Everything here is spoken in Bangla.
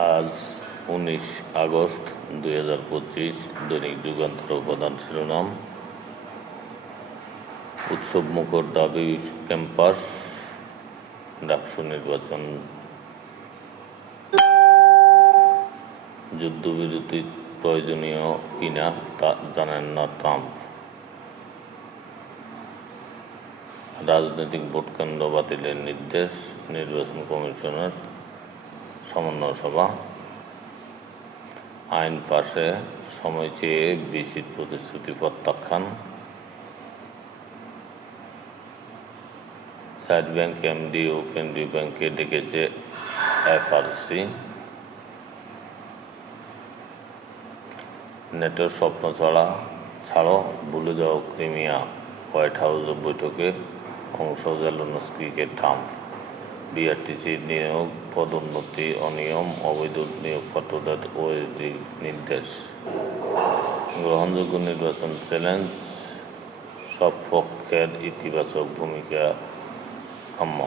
আজ উনিশ আগস্ট দুই হাজার পঁচিশ দৈনিক যুগান্তর প্রধান শিরোনাম। উৎসব মুখর দাবি, ক্যাম্পাস, ডাকসু নির্বাচন। যুদ্ধবিরতি প্রয়োজনীয় কিনা তা জানেন না ট্রাম্প। রাজনৈতিক ভোট কেন্দ্র বাতিলের নির্দেশ, নির্বাচন কমিশনের সমন্বয় সভা আইন পাশে সময় চেয়ে বিসির প্রতিশ্রুতি প্রত্যাখ্যান। সাইড ব্যাংক এমডি ও কেন্দ্রীয় ব্যাংকে ডেকেছে এফআরসি। নেটোর স্বপ্ন ছাড়া ছাড়ো ভুলে যাও ক্রিমিয়া হোয়াইট হাউস বৈঠকে অংশ জেলনস্কিকে ট্রাম্প। বিআরটিসি নিয়োগ পদোন্নতি অনিয়ম, অবৈধ নিয়োগপত্রদের ও নির্দেশ। গ্রহণযোগ্য নির্বাচন চ্যালেঞ্জ সব পক্ষের ইতিবাচক ভূমিকা কাম্য